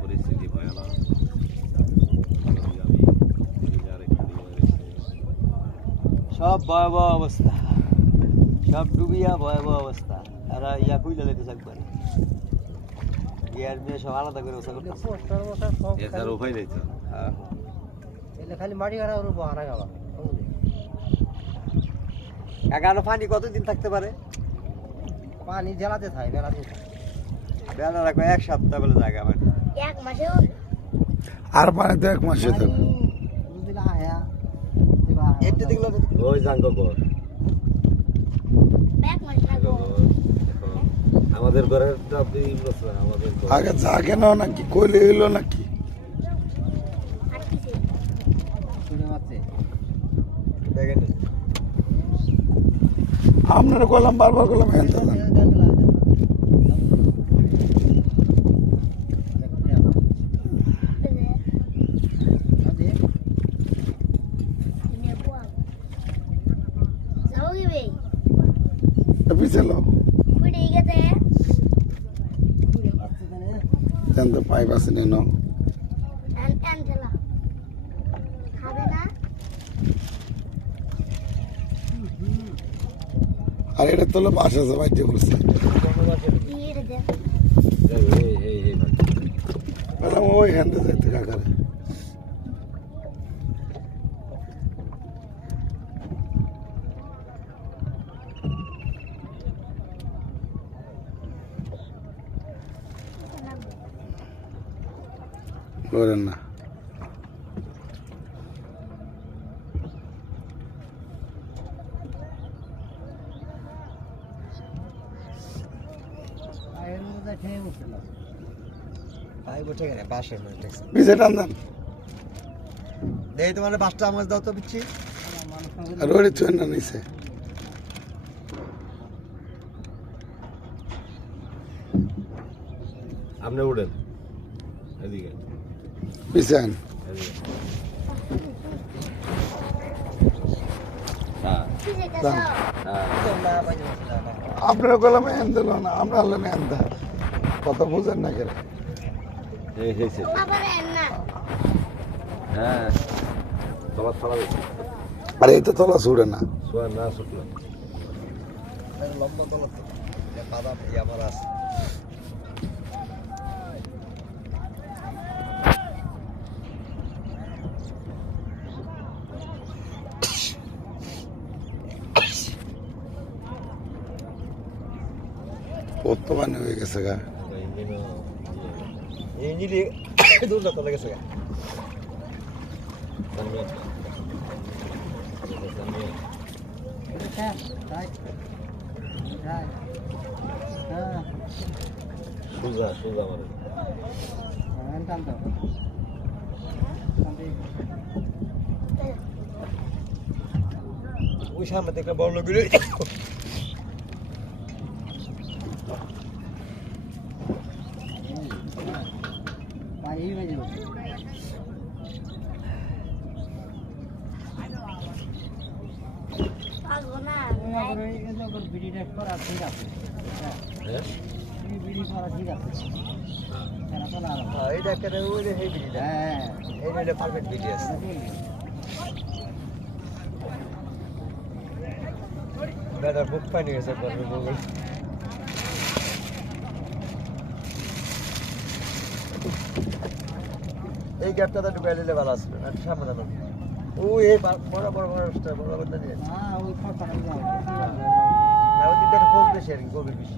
পরিস্থিতি ভয়ানক। সব ভয়াবহ অবস্থা, সব ডুবিয়া ভয়াবহ অবস্থা। এরা ইয়া কইলে লেতে থাকবে ইয়ার মেয়ে সব আলাদা করে ওসা করতেছে। এটার উপায় নেই তো। খালি মাটি কাটা ওর বহানা খাওয়া। এগারো পানি কতদিন থাকতে পারে? পানি জ্বালাতে থাকে, বেলাতে বেলা রাখবে 1 সপ্তাহ বলে জায়গা আমার 1 মাসে। আর পানি তো 1 মাসে থাকবে। একটু দেখলো ওই জাঙ্গ কর 1 মাস লাগবে। আমাদের ঘরেরটা আমাদের আগে জাগে না নাকি কইলে এলো নাকি? আপনারা কলাম বারবার কলাম হেনতে যান। পিছালো তো পাইপ আছে নেন। আর এটা তোলে বাসা আছে বাইতে করছে ওই হ্যান্ডে যাইতে কাকারে করেন না। তোমার বাসটা আমার দাও তো পিচ্ছি না নিচে আপনি উঠেন এদিকে পিছান। আপনারা কলাম এন দিল না, আমরা হলেন এন দা কথা বুঝেন না কেন? হ্যাঁ তোমার থলা আরে এই তো তলা ছুড়ে না, না ছুটলো লম্বা তলা তো পাতা আমার আছে। কত পানি হয়ে গেছে গা ইঞ্জিনি দূরটা চলে গেছে গা। সুজা সুজা মানে ওই সামনে থেকে বড় লোক বুক পানি গেছে এই গ্যাপটাতে ঢুকাই দিলে ভালো আসবে না সামনে না ওই এই বড় বড় মানুষটা বড় বড় নিয়ে ওই দিকটা খোঁজ বেশি আর কি গভীর বেশি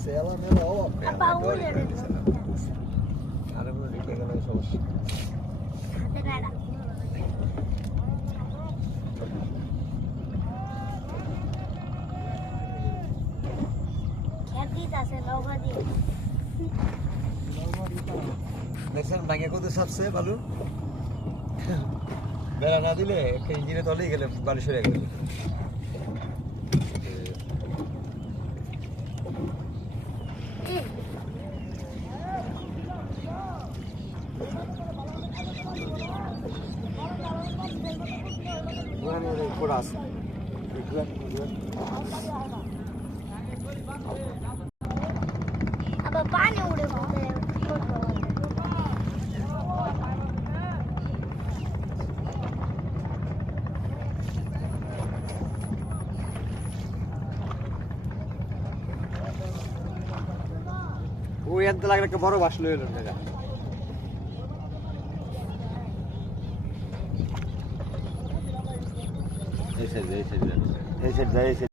সেলা মেলা অভাব আরে রেখে গেলে সমস্যা। দেখছেন ভাঙে কত সাপছে বালু বেড়া না দিলে একটা ইঞ্জিনে তলেই গেলে বালু সরে গেল। আছে আবার পানি উড়ে পড়ে ওই আনতে লাগলে একটা বড় বাস লইল না এই সাইড